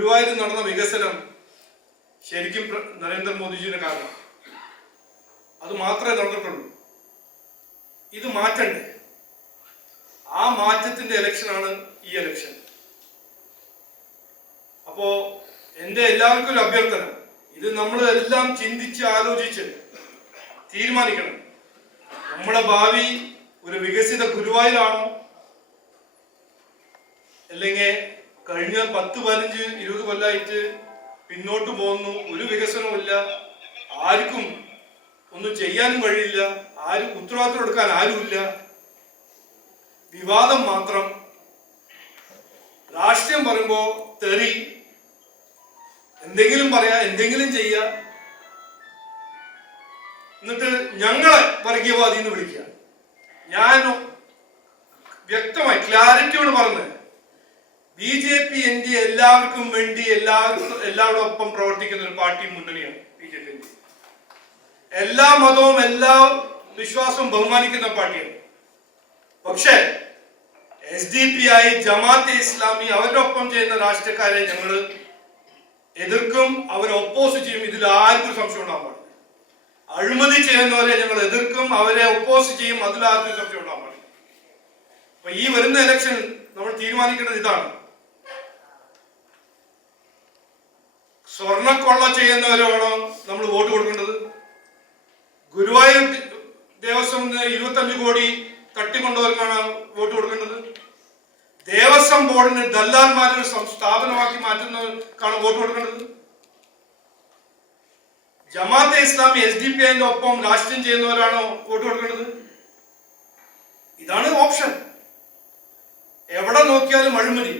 ഗുരുവായൂരിൽ നടന്ന വികസനം ശരിക്കും നരേന്ദ്രമോദിജിയുടെ കാരണം. അത് മാത്രമേ നടന്നിട്ടുള്ളൂ. ഇത് മാറ്റണ്ടേ? ആ മാറ്റത്തിന്റെ ഇലക്ഷനാണ് ഈ ഇലക്ഷൻ അപ്പോ എന്റെ എല്ലാവർക്കും ഒരു അഭ്യർത്ഥന. ഇത് നമ്മൾ എല്ലാം ചിന്തിച്ച് ആലോചിച്ച് തീരുമാനിക്കണം. നമ്മുടെ ഭാവി ഒരു വികസിത ഗുരുവായൂരാണോ? അല്ലെങ്കിൽ കഴിഞ്ഞ പത്ത് പതിനഞ്ച് ഇരുപത് കൊല്ലമായിട്ട് പിന്നോട്ട് പോകുന്നു. ഒരു വികസനവും ഇല്ല. ആർക്കും ഒന്നും ചെയ്യാനും കഴിയില്ല. ആരും ഉത്തരവാദിത്വം എടുക്കാൻ ആരുമില്ല. വിവാദം മാത്രം. രാഷ്ട്രീയം പറയുമ്പോ തെറി. എന്തെങ്കിലും പറയാ എന്തെങ്കിലും ചെയ്യാ. എന്നിട്ട് ഞങ്ങളെ വർഗീയവാദി എന്ന് വിളിക്കുക. ഞാൻ വ്യക്തമായി ക്ലാരിറ്റിയോട് പറഞ്ഞത് B J P N D എല്ലാവർക്കും വേണ്ടി എല്ലാവർക്കും എല്ലാവരുടെ ഒപ്പം പ്രവർത്തിക്കുന്ന ഒരു പാർട്ടി മുന്നണിയാണ് ബി ജെ പി എല്ലാ മതവും എല്ലാ വിശ്വാസവും ബഹുമാനിക്കുന്ന പാർട്ടിയാണ്. പക്ഷേ എസ് ഡി പി ആയി ജമാഅത്തെ ഇസ്ലാമി അവരുടെ ഒപ്പം ചെയ്യുന്ന രാഷ്ട്രീയക്കാരെ ഞങ്ങൾ എതിർക്കും അവരെ ഒപ്പോസ് ചെയ്യും. ഇതിൽ ആർക്കും സംശയം ഉണ്ടാകാൻ പാടില്ല. അഴിമതി ചെയ്യുന്നവരെ ഞങ്ങൾ എതിർക്കും അവരെ ഒപ്പോസ് ചെയ്യും. അതിൽ ആർക്കും സംശയം ഉണ്ടാകാൻ പാടില്ല. അപ്പൊ ഈ വരുന്ന ഇലക്ഷൻ നമ്മൾ തീരുമാനിക്കേണ്ടത് ഇതാണ്. സ്വർണക്കൊള്ള ചെയ്യുന്നവരാണോ നമ്മൾ വോട്ട് കൊടുക്കേണ്ടത്? ഗുരുവായൂർ ദേവസ്വം ഇരുപത്തഞ്ച് കോടി തട്ടിക്കൊണ്ടവർക്കാണ് വോട്ട് കൊടുക്കേണ്ടത്? ദേവസ്വം ബോർഡിന് ദല്ലാന്മാരെ സ്ഥാപനമാക്കി മാറ്റുന്നവർക്കാണ് വോട്ട് കൊടുക്കേണ്ടത്? Jamaate Islami S D P ഐന്റെ ഒപ്പം രാഷ്ട്രീയം ചെയ്യുന്നവരാണോ വോട്ട് കൊടുക്കേണ്ടത്? ഇതാണ് ഓപ്ഷൻ. എവിടെ നോക്കിയാലും അഴിമതി.